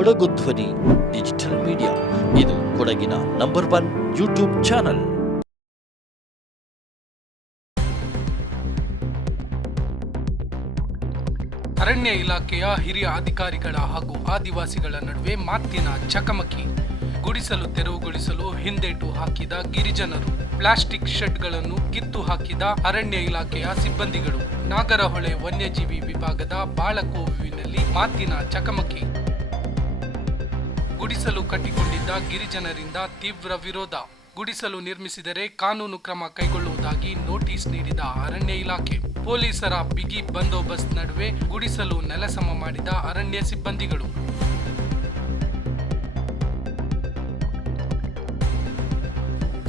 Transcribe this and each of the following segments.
ಕೊಡಗು ಧ್ವನಿ, digital media. ಇದು ಕೊಡಗಿನ ನಂಬರ್ ಒನ್ ಯೂಟ್ಯೂಬ್ ಚಾನಲ್. ಅರಣ್ಯ ಇಲಾಖೆಯ ಹಿರಿಯ ಅಧಿಕಾರಿಗಳ ಹಾಗೂ ಆದಿವಾಸಿಗಳ ನಡುವೆ ಮಾತಿನ ಚಕಮಕಿ. ಗುಡಿಸಲು ತೆರವುಗೊಳಿಸಲು ಹಿಂದೇಟು ಹಾಕಿದ ಗಿರಿಜನರು. ಪ್ಲಾಸ್ಟಿಕ್ ಶೆಡ್ಗಳನ್ನು ಕಿತ್ತು ಹಾಕಿದ ಅರಣ್ಯ ಇಲಾಖೆಯ ಸಿಬ್ಬಂದಿಗಳು. ನಾಗರಹೊಳೆ ವನ್ಯಜೀವಿ ವಿಭಾಗದ ಬಾಳಕೋವಿನಲ್ಲಿ ಮಾತಿನ ಚಕಮಕಿ. ಗುಡಿಸಲು ಕಟ್ಟಿಕೊಂಡಿದ್ದ ಗಿರಿಜನರಿಂದ ತೀವ್ರ ವಿರೋಧ. ಗುಡಿಸಲು ನಿರ್ಮಿಸಿದರೆ ಕಾನೂನು ಕ್ರಮ ಕೈಗೊಳ್ಳುವುದಾಗಿ ನೋಟಿಸ್ ನೀಡಿದ ಅರಣ್ಯ ಇಲಾಖೆ. ಪೊಲೀಸರ ಬಿಗಿ ಬಂದೋಬಸ್ತ್ ನಡುವೆ ಗುಡಿಸಲು ನೆಲಸಮ ಮಾಡಿದ ಅರಣ್ಯ ಸಿಬ್ಬಂದಿಗಳು.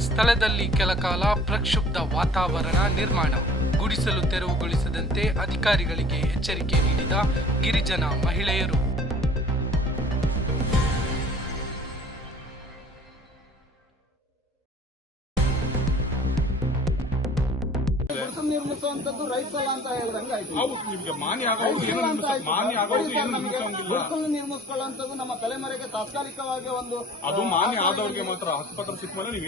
ಸ್ಥಳದಲ್ಲಿ ಕೆಲಕಾಲ ಪ್ರಕ್ಷುಬ್ಧ ವಾತಾವರಣ ನಿರ್ಮಾಣ. ಗುಡಿಸಲು ತೆರವುಗೊಳಿಸದಂತೆ ಅಧಿಕಾರಿಗಳಿಗೆ ಎಚ್ಚರಿಕೆ ನೀಡಿದ ಗಿರಿಜನ ಮಹಿಳೆಯರು. ಗುಡಿಸಲು ರೈತ ರೈಟ್ಸ್ ಅಂತ ಹೇಳ್ದಂಗೆ ಆಯ್ತು ಹೌದು ನಿಮ್ಗೆ ಮಾನ್ಯ ಆಗೋದು ರೈಟ್ಸ್ ಏನು ಅಂತ ಆಯ್ತು. ಮಾನ್ಯ ಆಗೋದು ನೋಡಿ ಏನು ಸರ್, ನಮಗೆ ನಿರ್ಮಿಸಂಗಿಲ್ಲ ಗುಡಿಸಲು ನಿರ್ಮಿಸ್ಕೊಳ್ಳುವಂತದ್ದು ನಮ್ಮ ತಲೆಮರೆಗೆ ತಾತ್ಕಾಲಿಕವಾಗಿ ಒಂದು ಅದು ಮಾನ್ಯ ಆದವರಿಗೆ ಮಾತ್ರ ಆಸ್ಪತ್ರೆ ಸಿಕ್ಕ ಮೇಲೆ ನೀವು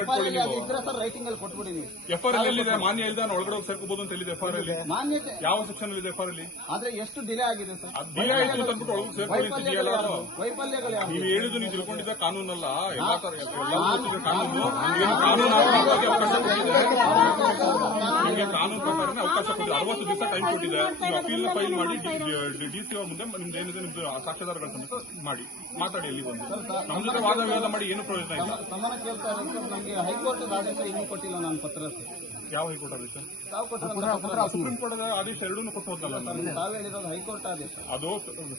ಕಟ್ಕೊಳ್ಳಿ ಅದು ಇದ್ರೆ ಸರ್ ರೈಟಿಂಗ್ ಅಲ್ಲಿ ಕೊಟ್ಬಿಡಿ ನೀವು ಎಫ್ ಆರ್ ಎಲ್ಲಿದೆ ಮಾನ್ಯ ಇಲ್ಲದೆ ನಾನು ಒಳಗಡೆ ಹೋಗಿ ಸೇರ್ಕೋಬಹುದು ಅಂತ ಹೇಳಿದೆ ಎಫ್ ಆರ್ ಅಲ್ಲಿ ಮಾನ್ಯತೆ ಯಾವ ಸೆಕ್ಷನ್ ಇದೆ ಎಫ್ ಆರ್ ಅಲ್ಲಿ ಆದ್ರೆ ಎಷ್ಟು ಡಿಲೇ ಆಗಿದೆ ಸರ್ ಅದು ಡಿ ಆಯ್ತು ಅಂತ ಅಂದ್ಬಿಟ್ಟು ಒಳಗೆ ಸೇರ್ಕೊಳ್ಳಿ ಅಂತ ವೈಫಲ್ಯಗಳು ಇದೆಯಲ್ಲ ಯಾವ್ದು? ವೈಫಲ್ಯಗಳು ಯಾವ್ದು? ನೀವು ಹೇಳಿದ್ದು ನೀವು ತಿಳ್ಕೊಂಡಿದ್ದ ಕಾನೂನಲ್ಲ ಎಲ್ಲಾ ತರ ಗೊತ್ತಿದೆ ಕಾನೂನು ಅವಕಾಶ ಕೊಟ್ಟಿದೆ ನಿಮಗೆ ಕಾನೂನು ಪ್ರಕಾರನೇ ಅವಕಾಶ ಕೊಟ್ಟಿದೆ ಅರವತ್ತು ದಿವಸ ಟೈಮ್ ಕೊಟ್ಟಿದೆ ನೀವು ಅಪೀಲ್ ಫೈಲ್ ಮಾಡಿ ಡಿ ಸಿ ಅವ್ರ ಮುಂದೆ ನಿಮ್ದು ಏನಿದೆ ನಿಮ್ದು ಸಾಕ್ಷ್ಯಾಧಾರಗಳ ಸಮೇತ ಮಾಡಿ ಮಾತಾಡಿ ಎಲ್ಲಿ ಬಂದು ನಮ್ಮ ಜೊತೆ ವಾದ ವಿವಾದ ಮಾಡಿ ಏನು ಪ್ರಯೋಜನ ಇಲ್ಲ ಸಮಾನ ಕೇಳ್ತಾ ಇರೋದು ಸರ್ ನಮಗೆ ಹೈಕೋರ್ಟ್ ಆದೇಶ ಇನ್ನೂ ಕೊಟ್ಟಿಲ್ಲ ನಾನು ಪತ್ರ ಯಾವ ಹೈಕೋರ್ಟ್ ಆದೇಶ ಸುಪ್ರೀಂ ಕೋರ್ಟ್ ಆದೇಶ ಎರಡೂ ಕೊಟ್ಟು ಹೋದ್ನಲ್ಲ ನಾನು. ತಾವು ಹೇಳಿರೋದು ಹೈಕೋರ್ಟ್ ಆದೇಶ ಅದು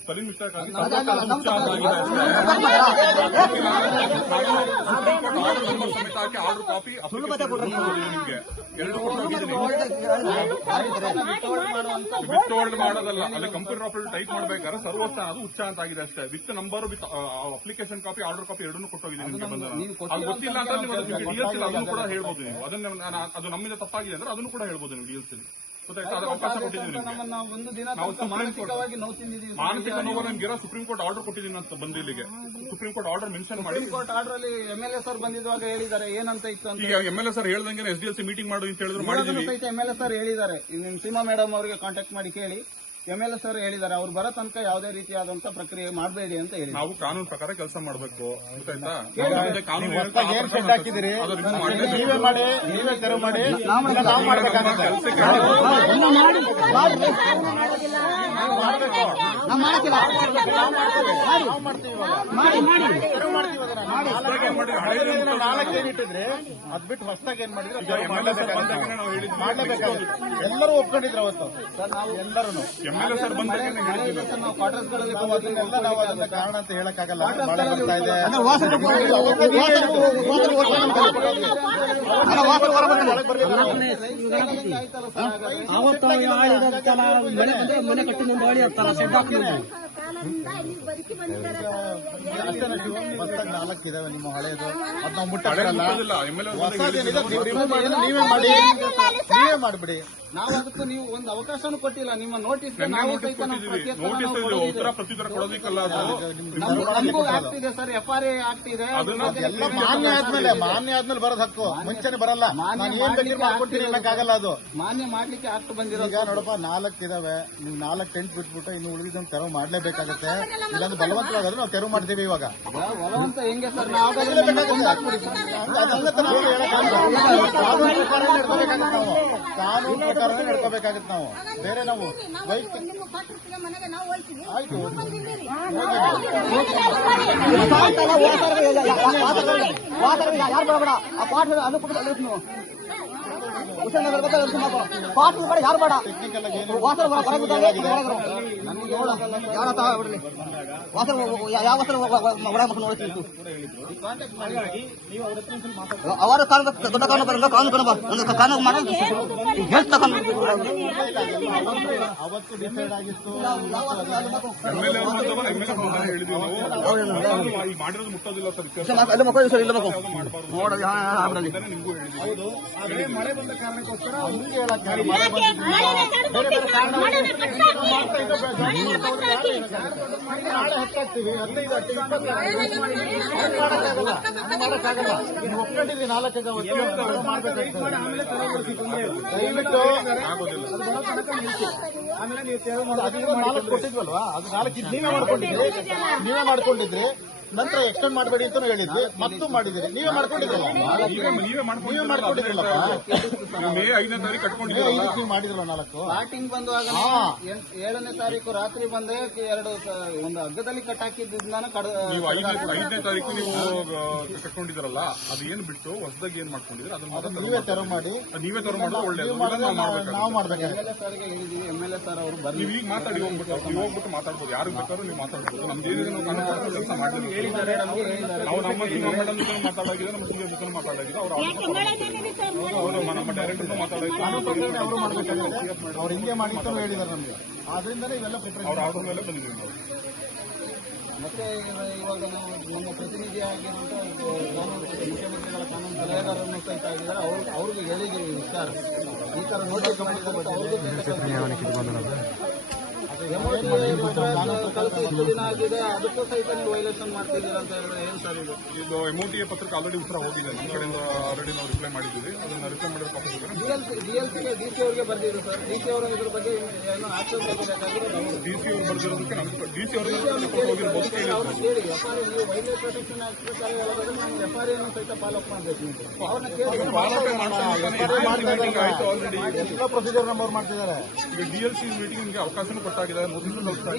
ಸರಿ ಮಿಸ್ಟೇಕ್ ಆಗಿ ಆಗಿದೆ. ಸುಪ್ರೀಂ ಕೋರ್ಟ್ ಆರ್ಡರ್ ನಂಬರ್ ಸಮೇತ ಹಾಕಿ ಆರ್ಡರ್ ಕಾಪಿ ನಿಮಗೆ ವಿತೌಟ್ ಮಾಡುವಂತ ಮಾಡೋದಲ್ಲ ಅಲ್ಲಿ ಕಂಪ್ಯೂಟರ್ ಆಪರೇಟ್ ಟೈಪ್ ಮಾಡ್ಬೇಕಾದ್ರೆ ಸರ್ವೋಚ್ಚ ಅದು ಉಚ್ಚ ಅಂತ ಆಗಿದೆ ಅಷ್ಟೇ with number with application copy order copy ಎರಡನ್ನೂ ಕೊಟ್ಟೋಗಿದೆ ನಿಮಗೆ ಬಂದ ಅದು ಗೊತ್ತಿಲ್ಲ ಅಂತ ನೀವು ಡಿಎಲ್ಸಿ ಅದನ್ನು ಕೂಡ ಹೇಳ್ಬೋದು ನೀವು ಅದನ್ನ ನಾನು- ಅದು ನಮ್ಮಿಂದ ತಪ್ಪಾಗಿದೆ ಅಂದ್ರೆ ಅದನ್ನು ಕೂಡ ಹೇಳ್ಬೋದು ನೀವು ಅದು ಅವಕಾಶ ನಮ್ಮನ್ನ ಒಂದು ದಿನ ಮಾನಸಿಕವಾಗಿ ನೋವು ತಿಂದಿದ್ದೀವಿ ಮಾನಸಿಕ ನೋವು ನಿಮ್ಗೆ ಸುಪ್ರೀಂ ಕೋರ್ಟ್ ಆರ್ಡರ್ ಕೊಟ್ಟಿದ್ದೀನಿ ಅಂತ ಬಂದು ಇಲ್ಲಿಗೆ. ಸುಪ್ರೀಂ ಕೋರ್ಟ್ ಆರ್ಡರ್ ಮೆನ್ಷನ್ ಮಾಡಿ. ಸುಪ್ರೀಂ ಕೋರ್ಟ್ ಆರ್ಡರ್ ಅಲ್ಲಿ ಎಂಎಲ್ಎ ಎ ಸರ್ ಬಂದಿದ್ದಾಗ ಹೇಳಿದ್ದಾರೆ ಏನಂತ ಇತ್ತು ಅಂತ. ಈಗ ಎಂ ಎಲ್ ಎ ಸರ್ ಹೇಳ್ದಂಗೆ S D L C meeting ಮಾಡು ಅಂತ ಹೇಳಿದ್ರು ಮಾಡಿದ್ವಿ ಮಾಡಿದೀವಿ. ಸಹಿತ ಎಂ ಎಲ್ ಎ ಸರ್ ಹೇಳಿದ್ದಾರೆ. ನಿಮ್ ಸೀಮಾ ಮೇಡಮ್ ಅವರಿಗೆ ಕಾಂಟ್ಯಾಕ್ಟ್ ಮಾಡಿ ಕೇಳಿ. ಎಂ ಎಲ್ ಎ ಸರ್ ಹೇಳಿದ್ದಾರೆ ಅವ್ರು ಬರೋ ತನಕ ಯಾವುದೇ ರೀತಿಯಾದಂತ ಪ್ರಕ್ರಿಯೆ ಮಾಡಬೇಡಿ ಅಂತ ಹೇಳಿ ನಾವು ಕಾನೂನು ಪ್ರಕಾರ ಕೆಲಸ ಮಾಡಬೇಕು. ಗೊತ್ತಾಯ್ತಾ? ಕಾನೂನು ನೀವೇ ಮಾಡಿ ನೀವೇ ತೆರವು ಮಾಡಿ ನಾವು ಮಾಡ್ಬೇಕಾಗುತ್ತೆ. ನಾಲ್ಕು ಏನ್ ಇಟ್ಟಿದ್ರಿ ಅದ್ ಬಿಟ್ಟು ಹೊಸದಾಗಿ ಏನ್ ಮಾಡಿದ್ರೆ ಎಲ್ಲರೂ ಒಪ್ಕೊಂಡಿದ್ರು ಅವತ್ತು. ಎಲ್ಲರೂ ಎಲ್ ಸರ್ ಬಂದ ಹೇಳಿದ್ದೀವಿ ನಾವು ಕ್ವಾರ್ಟರ್ಸ್ಗಳಲ್ಲಿ ಅದನ್ನೆಲ್ಲ ನಾವು ಅದನ್ನ ಕಾರಣ ಅಂತ ಹೇಳಕ್ಕಾಗಲ್ಲ ಮಳೆ ಬರ್ತಾ ಇದೆ. ಮನೆ ಬಂದ್ರೆ ಮನೆ ಕಟ್ಟಿ ಮುಂದೆ ಆಳಿ ತಲ ಬದುಕಿ ಬಂದಿದ್ದಾರೆ ಇದಾವೆ ನಿಮ್ಮ ಹಳೆಯದು. ಅದ್ ನಾವು ಮಾಡಿ ನೀವೇ ಮಾಡ್ಬಿಡಿ. ನಾವು ಅದಕ್ಕೂ ನೀವು ಒಂದು ಅವಕಾಶನೂ ಕೊಟ್ಟಿಲ್ಲ. ನಿಮ್ಮ ನೋಟಿಸ್ ನಾವು ಸಹಿತ ಇದೆ ಸರ್. ಎಫ್ ಆರ್ ಎ ಆಗ್ತಿದೆ. ಅದನ್ನ ಎಲ್ಲ ಮಾನ್ಯ ಆದ್ಮೇಲೆ ಮಾನ್ಯ ಆದ್ಮೇಲೆ ಬರೋದ್ ಹಕ್ಕು. ಮುಂಚೆನೆ ಬರಲ್ಲ. ಆಗಲ್ಲ ಅದು. ಮಾನ್ಯ ಮಾಡ್ಲಿಕ್ಕೆ ಆಗ್ತು ಬಂದಿರೋದು. ಈಗ ನೋಡಪ್ಪ ನಾಲ್ಕು ಇದಾವೆ ನೀವು ನಾಲ್ಕು ಟೆಂಟ್ ಬಿಟ್ಬಿಟ್ಟು ಇನ್ನು ಉಳಿದಿದ್ದನ್ನು ತೆರವು ಮಾಡ್ಲೇಬೇಕಾಗತ್ತೆ ಇಲ್ಲಾಂದ್ರೆ ಬಲವಂತವಾಗಾದ್ರೆ ನಾವು ತೆರವು ಮಾಡ್ತೀವಿ ಇವಾಗ. ಕಾನೂನು ಪ್ರಕಾರ ನಡ್ಕೋಬೇಕಾಗತ್ತೆ ನಾವು. ಬೇರೆ ನಾವು ಆಯ್ತು ಹುಸೇನ್ ನಗರ ಮಾಡ್ಕೊ. ಪಾಠ ಬೇಡ ಯಾರು ಬೇಡ ವಾಸರ ಹೊರಗಿದ್ದಾಗ ಯಾರ ಬಿಡ್ಲಿ ವಾಸರ ಯಾವ ವಾಸರ ಮಕ್ಕಳು ನೋಡ್ತೀನಿ ಅವರ ಕಾನೂನು ದೊಡ್ಡ ಕಾನೂನು ಬರಲ್ಲ ಕಾನೂನು ಒಂದು ಕಾನೂನು ಮಾಡಿ ಸರ್ ಅಲ್ಲಿ ಮಕ್ಕಳು ಸರ್ ಇಲ್ಲ ಮಕ್ಕಳು ಮಳೆ ಬಂದ ಕಾರಣಕ್ಕೋಸ್ಕರ ಹಂಗೆ ಮಳೆ ಅಂತ. ನಾಳೆ ಹತ್ತಾಗ್ತೀವಿ ಹದಿನೈದು ಹತ್ತು ಇಪ್ಪತ್ತು ಹಂಗ್ ಮಾಡಕ್ಕಾಗಲ್ಲ. ಮಾಡಕ್ಕಾಗಲ್ಲ. ನೀವು ಒಪ್ಕೊಂಡಿದ್ರಿ ನಾಲ್ಕು ದಯವಿಟ್ಟು ಆಮೇಲೆ ನೀವು ನಾಲ್ಕು ಕೊಟ್ಟಿದ್ವಲ್ವಾ? ಅದು ನಾಲ್ಕು ನೀವೇ ಮಾಡ್ಕೊಂಡಿದ್ರಿ. ನೀವೇ ಮಾಡ್ಕೊಂಡಿದ್ರಿ. ನಂತರ ಎಕ್ಸ್ಟೆಂಡ್ ಮಾಡಬೇಡಿ ಅಂತಾನು ಹೇಳಿದ್ವಿ. ಮತ್ತೂ ಮಾಡಿದಿರಿ ನೀವೇ ಮಾಡ್ಕೊಂಡಿದ್ರಲ್ಲ? ನೀವೇ ಮಾಡ್ಕೊಂಡಿದ್ರಲ್ಲಪ್ಪ ಮೇ ಐದನೇ ತಾರೀಕು ನೀವೇ ಐದಕ್ಕೆ ನೀವು ಮಾಡಿದ್ರಲ್ಲ ನಾಲ್ಕು? ಸ್ಟಾರ್ಟಿಂಗ್ ಬಂದಾಗ. ಏಳನೇ ತಾರೀಕು ರಾತ್ರಿ ಬಂದೆ ಎರಡು ಒಂದು ಹಗ್ಗದಲ್ಲಿ ಕಟ್ ಕಡ ನೀವು ಐದನೇ ಐದನೇ ತಾರೀಕು ನೀವು ಕಟ್ಕೊಂಡಿದ್ರಲ್ಲ ಅದು ಏನು ಬಿಟ್ಟು ಹೊಸದಾಗಿ ಏನ್ ಮಾಡ್ಕೊಂಡಿದ್ರೆ ಅದನ್ನ ಮಾತ್ರ ನೀವೇ ತರ ಮಾಡಿ. ಅದು ನೀವೇ ತರ ಮಾಡಿದ್ರೆ ಒಳ್ಳೇದು. ನೀವು ಮಾಡ್ಬೇಕಾದ್ರೆ ಎಂ ಎಲ್ ಎಸ್ ಸರ್ಗೆ ಹೇಳಿದೀವಿ. ಎಂ ಎಲ್ ಎ ಸರ್ ಅವರು ಬರ್ಲಿ ನೀವು ಈಗ ಮಾತಾಡಿ ಹೋಗ್ಬಿಟ್ಟು ನೀವು ಹೋಗ್ಬಿಟ್ಟು ಮಾತಾಡ್ಬೋದು. ಯಾರು ಬೇಕಾದ್ರೂ ನೀವು ಮಾತಾಡ್ಬೋದು. ನಮ್ದು ಏನೇನು ಕೆಲಸ ಮಾಡ್ತೀವಿ. ನಾವು ನಮ್ಮ ಸಿಂಗ ಮೇಡಮ್ ಜೊತೆ ಮಾತಾಡಾಗಿದೆ ನಮ್ಮ ಸಿಂಗ ಜೊತೆ ಮಾತಾಡಾಗಿದೆ ಅವ್ರು ಅವರು ನಮ್ಮ ಡೈರೆಕ್ಟರ್ ಮಾತಾಡಾಗಿದೆ ಅವರು ಮಾಡಬೇಕಾಗಿದೆ ಅವ್ರು ಹಿಂಗೆ ಮಾಡಿ ಹೇಳಿದ್ದಾರೆ ಹೇಳಿದಾರೆ ನಮಗೆ. ಆದ್ರಿಂದನೇ ಇವೆಲ್ಲ ಪ್ರಿಪರೇಷನ್ ಅವ್ರ ಆರ್ಡರ್ ಮೇಲೆ ಬಂದಿದ್ದೀವಿ ನಾವು. ಮತ್ತೆ ಇವ- ಇವಾಗ ನಾವು ನಮ್ಮ ಪ್ರತಿನಿಧಿ ಆಗಿರುವಂತ ಕಾನೂನು ಮುಖ್ಯಮಂತ್ರಿಗಳ ಕಾನೂನು ಸಲಹೆಗಾರರನ್ನು ಸಹಿತ ಆಗಿದ್ದಾರೆ. ಅವ್ರು ಅವ್ರಿಗೆ ಹೇಳಿದ್ದೀವಿ ಸರ್. ವಿಚಾರ ಈ ತರ ನೋಟಿಸ್ ಮಾಡಿದ್ದಾರೆ ಇಷ್ಟು ದಿನ ಆಗಿದೆ ಅದಕ್ಕೂ ಸಹಿತ ನೀವು ವೈಲೇಷನ್ ಮಾಡ್ತಿದ್ದೀರಾ ಅಂತ ಹೇಳಿದ್ರೆ ಏನು ಸರ್ ಇದು ಪತ್ರಕ್ಕೆ ಆಲ್ರೆಡಿ ಉತ್ತರ ಹೋಗಿದೆ. ನಮ್ಮ ಕಡೆಯಿಂದ ಆಲ್ರೆಡಿ ನಾವು ರಿಪ್ಲೈ ಮಾಡಿದ್ದೀವಿ. ಅದನ್ನ ರಿಪ್ಲೈ ಮಾಡಿರೋ copy D L C D ಸಿಗೆ ಡಿ ಸಿ ಅವರಿಗೆ ಬರ್ದಿದ್ರು ಸರ್ ಡಿ ಸಿ ಅವರು ಇದ್ರ ಬಗ್ಗೆ ಏನೋ ಆಕ್ಷನ್ ಡಿ ಸಿ ಅವರು ಬರ್ದಿರೋದಕ್ಕೆ ನಮಗೆ ಡಿ ಸಿ ಅವರು ಕೇಳಿ ಎಫ್ ಆರ್ ನೀವು ವೈಲ್ಡ್ ಪ್ರೊಟೆಕ್ಷನ್ ಆಕ್ಟ್ ಪ್ರಕಾರ ಹೇಳೋದಾದ್ರೆ ನೀವು ಎಫ್ ಆರ್ ಅನ್ನು ಸಹಿತ ಫಾಲೋ ಅಪ್ ಮಾಡಬೇಕು ನೀವು ಅವ್ರನ್ನ ಕೇಳಿ ಪ್ರೊಸೀಜರ್ ನಂಬರ್ ಮಾಡ್ತಿದ್ದಾರೆ ಡಿ ಎಲ್ ಸಿ ಮೀಟಿಂಗ್ ನಿಮಗೆ ಅವಕಾಶನೂ ಕೊಟ್ಟಾಗಿದೆ. ನೋಟಿಸ್ ಮುಗಿಸಲು ಆಗ್ತಾ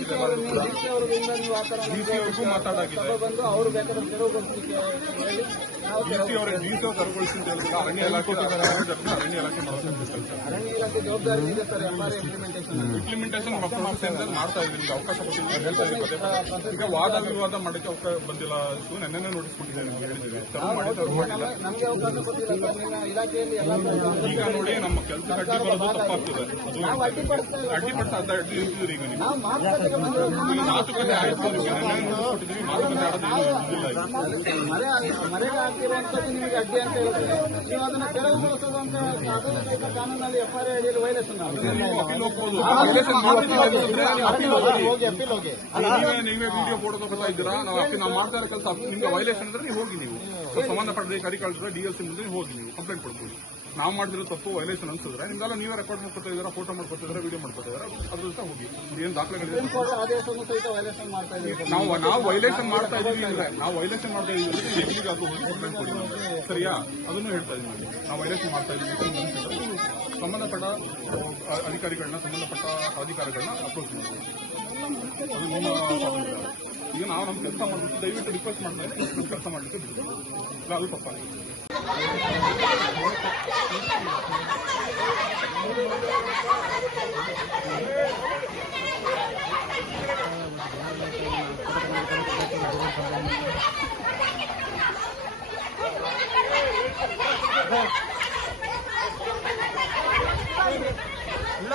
ಸಿ ಅವರಿಂದ ನೀವು ಆ ಥರ ಡಿ ಸಿ ಅವ್ರಿಗೂ ಮಾತಾಡಾಗಿದೆ ಬಂದು ಅವರು ಬೇಕಾದ್ರೆ ತೆರವುಗೊಳಿಸಲಿಕ್ಕೆ ಹೇಳಿ ನಾವು ಡಿ ಸಿ ಅವರ ಡಿ ಸಿ ಕರ್ಗೊಳಿಸಿ ಅಂತ ಹೇಳಿದ್ರೆ ಅರಣ್ಯ ಇಲಾಖೆ ಅರಣ್ಯ ಇಲಾಖೆ ಇಂಪ್ಲಿಮೆಂಟೇಷನ್ ಇಂಪ್ಲಿಮೆಂಟೇಷನ್ ಪ್ರೊಸೆಸ್ ಮಾಡ್ತಾ ಇದ್ದೀನಿ. ಅವಕಾಶ ಕೊಟ್ಟಿದ್ದೀನಿ. ಈಗ ವಾದ ವಿವಾದ ಮಾಡಕ್ಕೆ ಅವಕಾಶ ಬಂದಿಲ್ಲ ನೆನ್ನೆ ನೋಟಿಸ್ ಕೊಟ್ಟಿದ್ದೇನೆ ಈಗ ನೋಡಿ ನಮ್ಮ ಕೆಲಸ ಅಡ್ಡಿ ಬರೋದು ತಪ್ಪಾಗ್ತದೆ. ಅಡ್ಡಿಪಡಿಸ್ತಾ ಅಡ್ಡಿ ನಿಂತಿದ್ದೀರಿ ಈಗ. ನೀವು ವಿಡಿಯೋ ತಗೋತಾ ಇದ್ದೀರಾ ನಾವು ನಾವು ಮಾಡ್ತಾ ಇರೋ ಕೆಲಸ ನಿಮ್ಗೆ ವೈಲೇಷನ್ ಅಂದ್ರೆ ನೀವು ಹೋಗಿ ನೀವು ಸಂಬಂಧಪಟ್ಟ ಅಧಿಕಾರಿಗಳ ಡಿ ಎಲ್ ಮುಂದೆ ಹೋಗಿ ನೀವು ಕಂಪ್ಲೇಂಟ್ ಕೊಡ್ಬೋದು ನಾವು ಮಾಡಿದ್ರೆ ತಪ್ಪು ವೈಲೇಷನ್ ಅನ್ಸಿದ್ರೆ ನಿಮ್ದೆಲ್ಲ ನೀವೇ ರೆಕಾರ್ಡ್ ಮಾಡ್ಕೊತಾ ಇದ್ದೀರಾ ಫೋಟೋ ಮಾಡ್ಕೊತಾ ಇದ್ದೀರಾ ವಿಡಿಯೋ ಮಾಡ್ಕೊತಾ ಇದ್ರೆ ಅದ್ರ ಜೊತೆ ಹೋಗಿ ಏನು ದಾಖಲೆಗಳಿದೆ ಇದ್ದೀವಿ. ನಾವು ನಾವು ವೈಲೇಷನ್ ಮಾಡ್ತಾ ಇದೀವಿ ಅಂದ್ರೆ ನಾವು ವೈಲೇಷನ್ ಮಾಡ್ತಾ ಇದೀವಿ ಅಂದ್ರೆ ಎಲ್ಲಿಗೆ ಅದು ಹೋಗಿ ಕಂಪ್ಲೇಂಟ್ ಕೊಡಿ. ಸರಿಯಾ? ಅದನ್ನು ಹೇಳ್ತಾ ಇದೀವಿ ನಾವು ವೈಲೇಷನ್ ಮಾಡ್ತಾ ಇದೀವಿ ನೀವು ಸಂಬಂಧಪಟ್ಟ ಅಧಿಕಾರಿಗಳನ್ನ ಸಂಬಂಧಪಟ್ಟ ಅಧಿಕಾರಿಗಳನ್ನ ಅಪ್ರೋಚ್ ಮಾಡ್ಬೋದು ಅದು ನಿಮ್ಮ. ಈಗ ನಾವು ನಮ್ಮ ಕೆಲಸ ಮಾಡ್ಬಿಟ್ಟು ದಯವಿಟ್ಟು ರಿಕ್ವೆಸ್ಟ್ ಮಾಡ್ತಾ ಇದ್ದೀವಿ ನಮ್ಮ ಕೆಲಸ ಮಾಡ್ಲಿಕ್ಕೆ ಬಿಡಿ ಇಲ್ಲ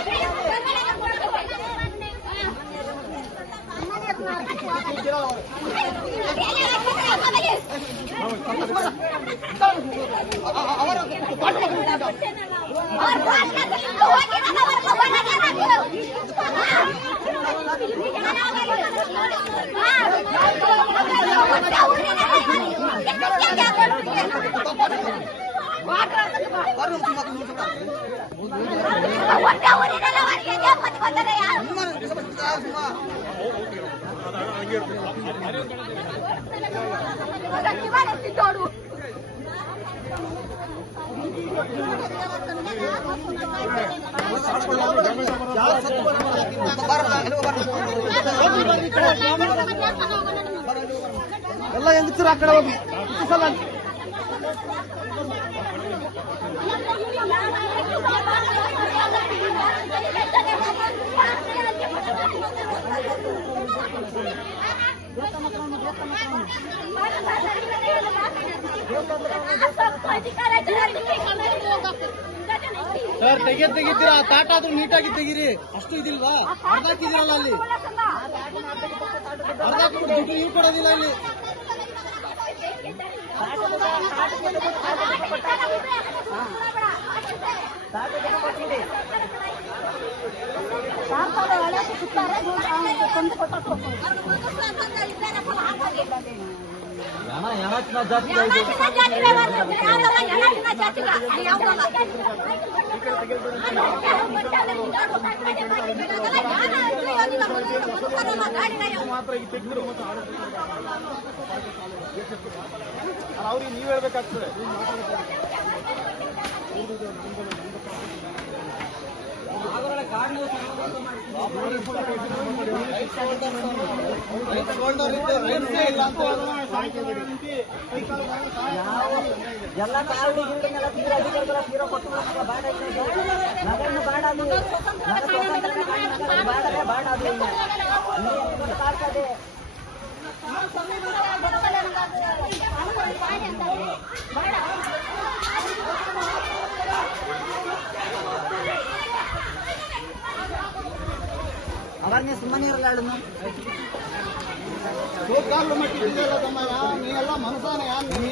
ತಪ್ಪಾಗಿದೆ ತೋಡು ಎಲ್ಲ ಹೆಂಗಸರು ಆ ಕಡೆ ಹೋಗಿ ಸರ್ ತೆಗೆ ತೆಗಿತೀರಾ? ತಾಟ ಆದ್ರೂ ನೀಟಾಗಿ ತೆಗೀರಿ. ಅಷ್ಟು ಇದಿಲ್ವಾ? ಅರ್ಧ ಹಾಕಿದಿರಲ್ಲ ಅಲ್ಲಿ. ಅರ್ಧ ಹಾಕಿಬಿಟ್ಟು ದುಡ್ಡು ನೀವು ಕೊಡೋದಿಲ್ಲ ಇಲ್ಲಿ ಮಾತ್ರ ಈಗ ತೆಗೆದ್ರು ಅವ್ರಿಗೆ ನೀವು ಹೇಳ್ಬೇಕಾಗ್ತದೆ. ಎಲ್ಲ ಕಾರಣಿ ತೀರಾ ಕೊಟ್ಟು ಬಾಡ ಇದೆ. ನಗರನು ಬಾಡ ಅದು. ನಗರ ಬಾಡ ಅದು ಇನ್ನು. ಇಲ್ಲಿ ಅವರನ್ನೇ ಸುಮ್ಮನೆ ಇರಲ್ಲ ಅಳನು ತೂಕಾಲು ಮಟ್ಟಿದ್ದೀಯಲ್ಲ ತಮ್ಮಯ್ಯ ನೀ ಎಲ್ಲ ಮನಸಾನೆ ನೀ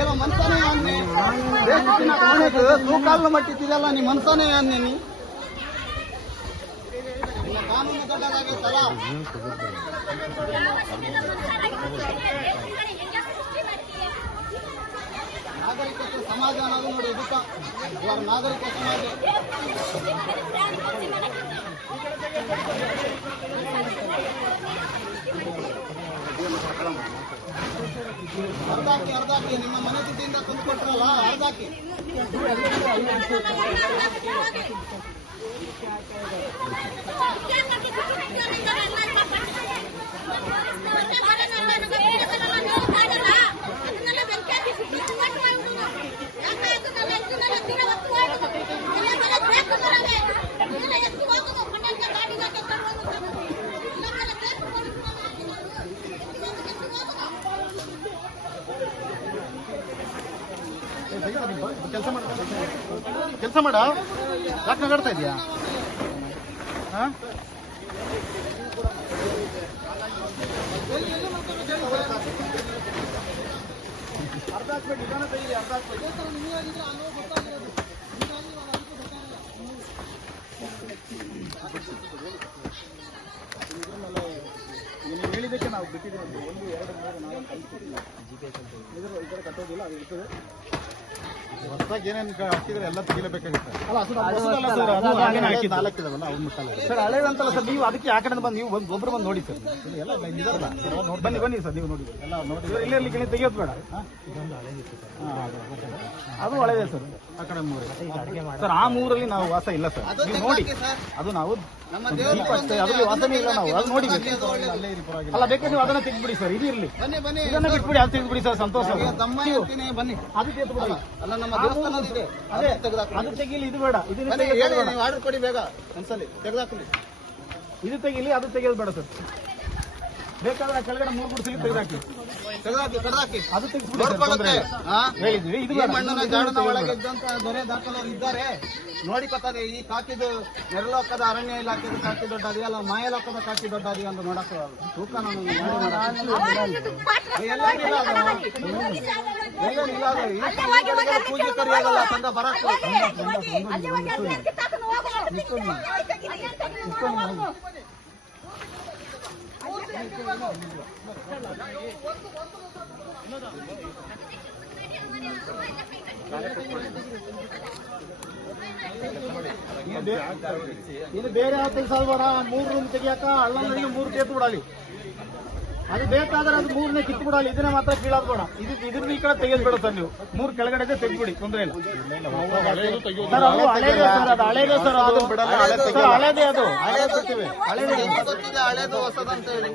ಏನೋ ಮನಸಾನೆ ಅನ್ನಿ ಹೆಚ್ಚಿನ ಕಾರಣಕ್ಕೆ ತೂಕಾಲು ಮಟ್ಟಿದೆಯಲ್ಲ ನೀ ಮನಸಾನೆ ಅನ್ನಿ ನೀ ಕಾನೂನು ಸಮಾಜ ಅನ್ನೋದು ನೋಡಿ ಇದಕ್ಕ ನಾಗರಿಕ ಸಮಾಜ ಅರ್ಧಾಕಿ ಅರ್ಧಾಕಿ ನಿಮ್ಮ ಮನೆ ದುಡ್ಡಿಂದ ತಂದು ಕೊಟ್ರಲ್ಲ ಅರ್ಧಾಕಿ. ಕೆಲಸ ಮಾಡ? ಕೆಲಸ ಮಾಡ ಯಾಕೆ ನಗಾಡ್ತಾ ಇದೆಯಾ? ಅರ್ಧ ಹಾಕ್ಬೇಕು ನಿಧಾನ ತೆಗೀರಿ ಅರ್ಧ ಹಾಕ್ಬೇಕು ನಿಮ್ಗೆ ಹೇಳಿದ್ದಕ್ಕೆ ನಾವು ಬಿಟ್ಟಿದ್ದೀವಿ ಒಂದು ಎರಡು ಮೂರು ನಾಲ್ಕು ಐದು ಕೊಟ್ಟಿಲ್ಲ ಈ ಥರ ಕಟ್ಟೋದಿಲ್ಲ ಅದು ಇರ್ತದೆ ಹೊಸದಾಗಿ ಏನೇನು ಹಾಕಿದ್ರೆ ಎಲ್ಲ ತೆಗಿಲೇಬೇಕಾಗುತ್ತೆ ಸರ್ ಹಳೇದಂತಲ್ಲ ಸರ್ ನೀವು ಅದಕ್ಕೆ ಆ ಕಡೆ ಬಂದು ನೀವು ಬಂದು ಒಬ್ರು ಬಂದು ನೋಡಿ ಸರ್. ಎಲ್ಲ ಇದಾರಲ್ಲ ನೋಡಿ ಬನ್ನಿ ಬನ್ನಿ ಸರ್ ನೀವು ನೋಡಿ. ಎಲ್ಲ ನೋಡಿ ಇಲ್ಲೇ ಇರ್ಲಿಕ್ಕೆ ತೆಗಿಯೋದು ಬೇಡ. ಅದು- ಹಳೇದೇ ಸರ್. ಆ ಕಡೆ ಮೂರು. ಸರ್ ಆ ಮೂರಲ್ಲಿ ನಾವು ವಾಸ ಇಲ್ಲ ಸರ್. ನೀವು ನೋಡಿ. ಅದು ನಾವು ನಮ್ಮ ದೀಪ ಅಷ್ಟೇ ಅದ್ರಲ್ಲಿ ವಾಸನೆ ಇಲ್ಲ ನಾವು. ಅದು ನೋಡಿ ಅಲ್ಲ ಬೇಕಾದ್ರೆ ನೀವು ಅದನ್ನ ತೆಗ್ಬಿಡಿ ಸರ್ ಇದು ಇರಲಿ. ಬನ್ನಿ ಬನ್ನಿ. ಇದನ್ನ ಬಿಟ್ಬಿಡಿ ಅದು ತೆಗ್ಬಿಡಿ ಸರ್ ಸಂತೋಷ. ಬನ್ನಿ. ಅದಕ್ಕೆ ಎತ್ಬಿಡಿ ಅಲ್ಲ ನಮ್ಮ ದೇವಸ್ಥಾನದ ಇದೆ. ಅದೇ. ಅದು ತೆಗೀಲಿ ಇದು ಬೇಡ. ಇದು ಹೇಳಿ ನೀವು ಆರ್ಡರ್ ಕೊಡಿ ಬೇಗ ಒಂದ್ಸಲಿ. ತೆಗೆದಾಕಲಿ ಇದು ತೆಗೀಲಿ ಅದು ತೆಗೆಯೋದು ಬೇಡ ಸರ್. ಬೇಕಾದ್ರೆ ಕೆಳಗಡೆ ಮೂರು ಗುಡಿಸಲಿ ತೆಗೆದಾಕಿ ತೆಗೆದಾಕಿ ತೆಗೆದಾಕಿ ಅದು? ಹೇಳಿದ್ವಿ ಇದು ಮಣ್ಣಿನ ಒಳಗೆ ಇದ್ದಂತ ದೊರೆ ದಾಖಲರು ಇದ್ದಾರೆ. ನೋಡಿ ಕತ್ತದೆ ಈ ಕಾಕಿದು ನೆರಲೋಕದ ಅರಣ್ಯ ಇಲಾಖೆದು ಕಾಕಿ ದೊಡ್ಡ ಅದೆಯಲ್ಲ ಮಾಯಲೋಕದ ಕಾಕಿ ದೊಡ್ಡ ಅದಿ ಅಂತ ನೋಡಕ್ಕೂ ತೂಕ ನಾನು ಮಾಡಿ ಮಾಡಕ್ಕೆ. ಎಲ್ಲೇನಿಲ್ಲ ಅದು. ಈ ಶ್ರೀಗಳಿಗೆ ಪೂಜೆ ಕರಿಯಾಗಲ್ಲ ಸಂಘ ಬರಕ್ ಇದು ಬೇರೆ ಯಾವ ಕೆಲಸ ಬೇಡ ಮೂರು ರೂಮ್ ತೆಗಿಯಾಕ ಅಲ್ಲ ನದಿಗೆ ಮೂರು ತೇತು ಬಿಡಲಿ ಅದು ಬೇಕಾದ್ರೆ ಅದು ಮೂರನೇ ಕಿತ್ಬಿಡಲ್ಲ ಇದನ್ನ ಮಾತ್ರ ಕೀಳಾದ್ಬೋಣ ಬೇಡ. ಇದು ಇದನ್ನ ಈ ಕಡೆ ತೆಗೆದ್ಬಿಡ ಸರ್ ನೀವು. ಮೂರ್ ಕೆಳಗಡೆ ತೆಗ್ಬಿಡಿ ತೊಂದ್ರೆ ಇಲ್ಲ. ಸರ್ ಅದು ಹಳೇದೇ ಸರ್ ಅದು ಹಳೇದೇ ಸರ್ ಅದು ಸರ್ ಹಳೇದೇ ಅದು. ಹಳೇದ್ ಬಿಡ್ತೀವಿ ಹಳೇದೇ ನಿಮ್ಗೆ ಗೊತ್ತಿದೆ. ಹಳೇದು ಹೊಸದಂತ ಹೇಳಿ.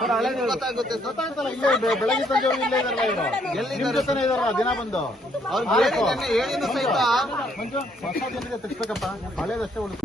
ಸರ್ ಹಳೇದೇ ಗೊತ್ತಾಗುತ್ತೆ ಸರ್. ಗೊತ್ತಾಗ್ತಲ್ಲ ಇಲ್ಲೇ ಬೆ- ಬೆಳಗ್ಗೆ ಸಂಜೆ ಇಲ್ಲೇ ಇದಾರಲ್ಲ ಇವರು. ನಿಮ್ ಜೊತೆನೇ ಇದಾರಲ್ಲ ದಿನ ಬಂದು. ಅವ್ರಿಗೆ ಹೇಳಿದ್ರು ಸಹಿತ. ಮಂಜು ಹೊಸ ಜನರಿಗೆ ತೆಗಿಸ್ಬೇಕಪ್ಪ. ಹಳೇದಷ್ಟೇ ಉಳಿದು